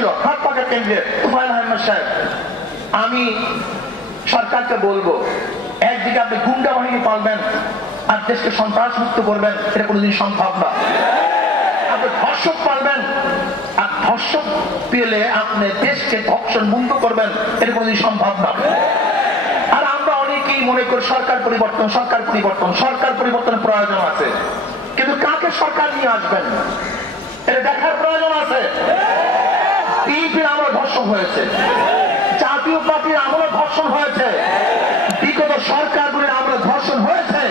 ছিল হাত পাকা কেন্দ্রে তুফাইল আহমেদ সাহেব, আমি সরকারকে বলবো, একদিকে আপনি গুন্ডা বাহিনী পালবেন আর দেশকে সন্ত্রাস মুক্ত করবেন, এটা কোনোদিন সম্ভব না। আপনি ধর্ষক পালবেন আর ধর্ষক পেলে আপনি দেশকে ধর্ষণ বন্ধ করবেন, এটা কোনোদিন সম্ভব না। আর আমরা অনেকেই মনে করি সরকার পরিবর্তন, সরকার পরিবর্তন, সরকার পরিবর্তনের প্রয়োজন আছে, কিন্তু কাকে সরকার নিয়ে আসবেন এটা দেখার প্রয়োজন আছে। বিএনপির আমলে ধর্ষণ হয়েছে, জাতীয় পার্টির আমলে ধর্ষণ হয়েছে, বিগত সরকারগুলির আমলে ধর্ষণ হয়েছে।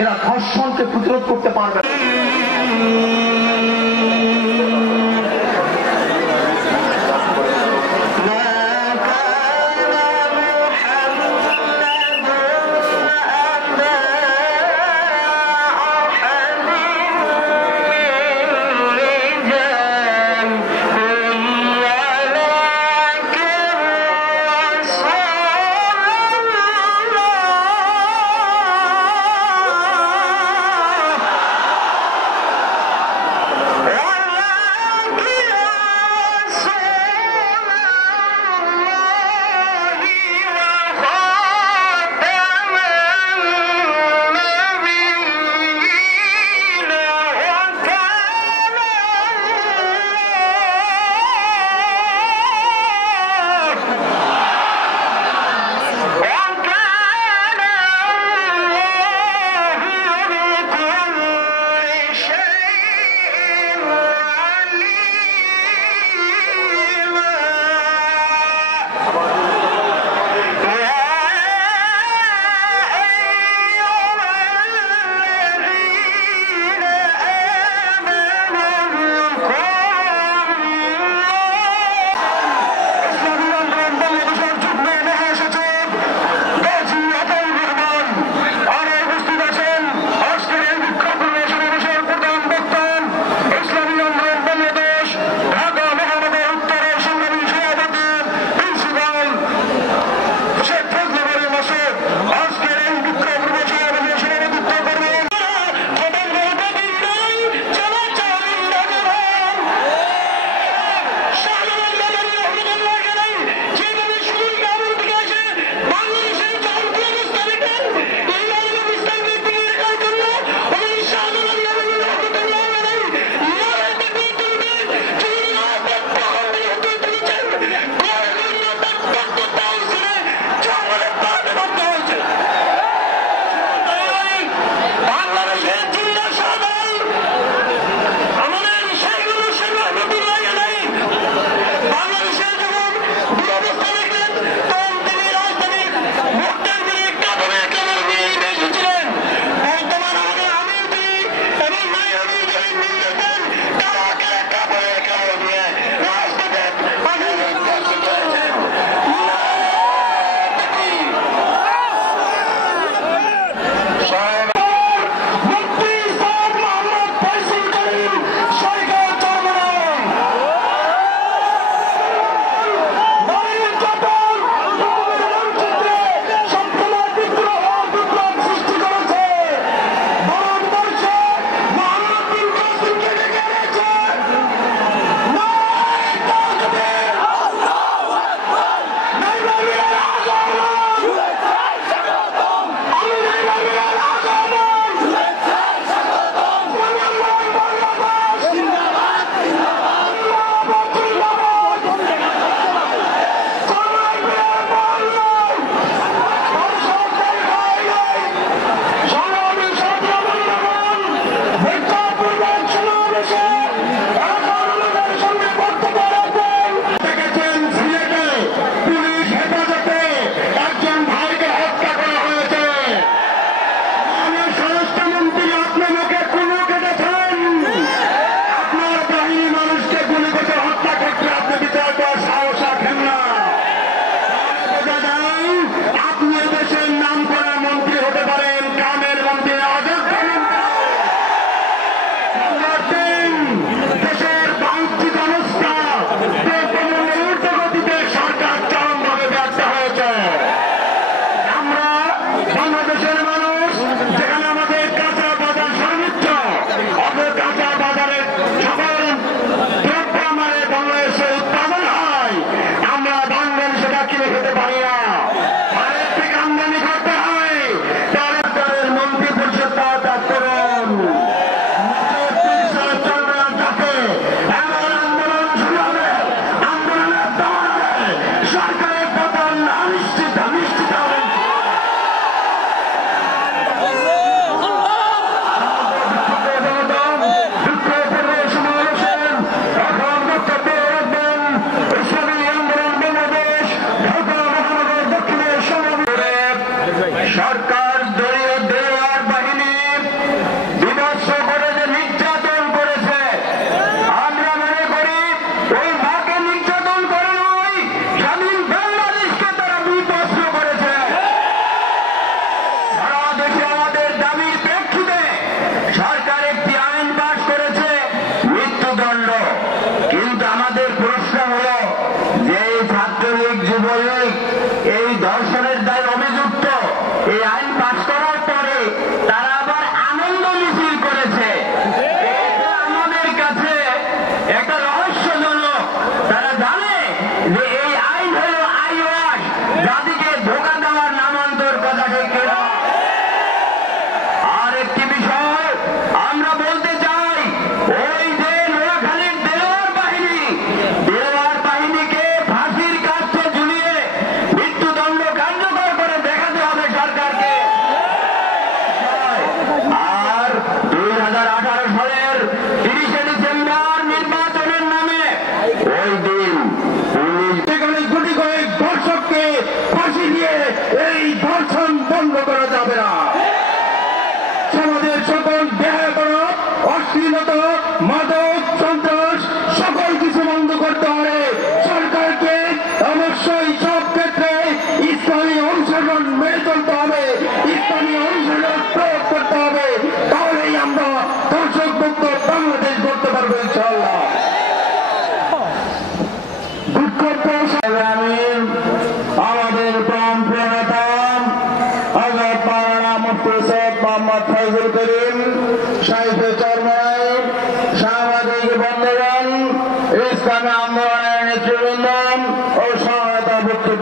এরা ধর্ষণকে প্রতিরোধ করতে পারবে।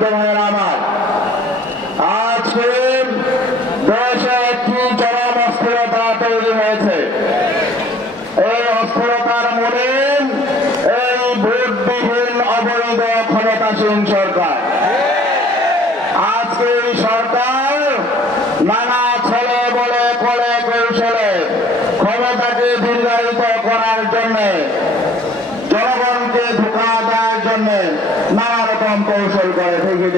মুক্তিযুদ্ধ ভাইয়েরা আমার, আজকে দেশে একটি চরম অস্থিরতা তৈরি হয়েছে। এই অস্থিরতার মূলে এই ভোটবিহীন অবৈধ ক্ষমতাসীন সরকার। আজকে এই সরকার নানা ছলে বলে কলে কৌশলে ক্ষমতাকে দীর্ঘায়িত করার জন্য, জনগণকে ধোঁকা দেওয়ার জন্য নানা রকম কৌশল করে।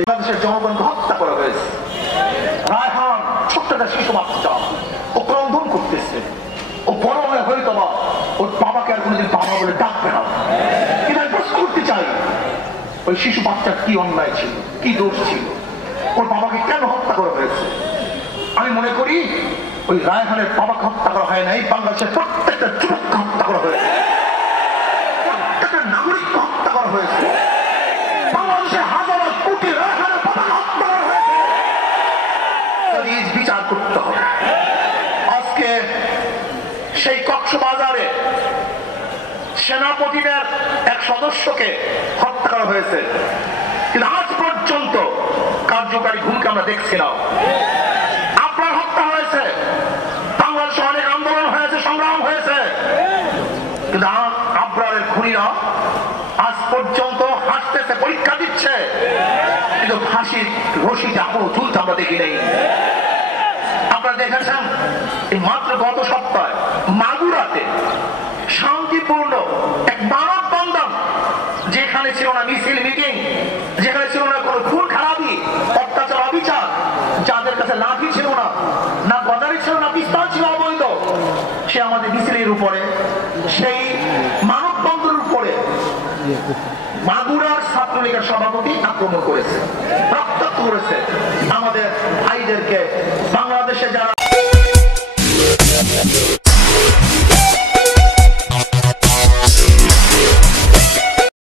বাংলাদেশের জনগণকে হত্যা করা হয়েছে। রায়হান ছোট্ট একটা শিশু বাচ্চা, ও ক্রন্দন করতেছে। ও বড় হয়ে হয়তো বা ওর বাবাকে আর কোনোদিন বাবা বলে ডাকবে না। কিন্তু আমি প্রশ্ন করতে চাই, ওই শিশু বাচ্চার কি অন্যায় ছিল, কি দোষ ছিল, ওর বাবাকে কেন হত্যা করা হয়েছে? আমি মনে করি ওই রায়হানের বাবাকে হত্যা করা হয় নাই, বাংলাদেশের প্রত্যেকটা যুবককে হত্যা করা হয়েছে, প্রত্যেকটা নাগরিককে হত্যা করা হয়েছে, বাংলাদেশের হাজার কোটি রায়হানের বাবাকে হত্যা করা হয়েছে। বিচার করতে হবে। আজকে সেই কক্সবাজারে সেনাপতিদের এক সদস্যকে হত্যা করা হয়েছে, কিন্তু আজ পর্যন্ত কার্যকারী ভূমিকা আমরা দেখছি না। আপনার হত্যা হয়েছে, বাংলাদেশে অনেক আন্দোলন হয়েছে, সংগ্রাম হয়েছে, কিন্তু আবরারের খুনিরা আজ পর্যন্ত হাসতেছে, পরীক্ষা দিচ্ছে, কিন্তু ফাঁসির রশিটা এখনো ঝুলতে আমরা দেখি নেই। আপনারা দেখেছেন মাত্র গত সপ্তাহে মাগুরাতে শান্তিপূর্ণ এক মানববন্ধন, যেখানে ছিল না মিছিল মিটিং, যেখানে ছিল না কোনো খুন খারাপি, অত্যাচার, অবিচার, যাদের কাছে লাঠি ছিল না, না গদারি ছিল না, পিস্তল ছিল অবৈধ, সে আমাদের মিছিলের উপরে, সেই মানববন্ধনের উপরে মাগুরার ছাত্রলীগের সভাপতি আক্রমণ করেছে, রক্তাক্ত করেছে আমাদের ভাইদেরকে। বাংলাদেশে যারা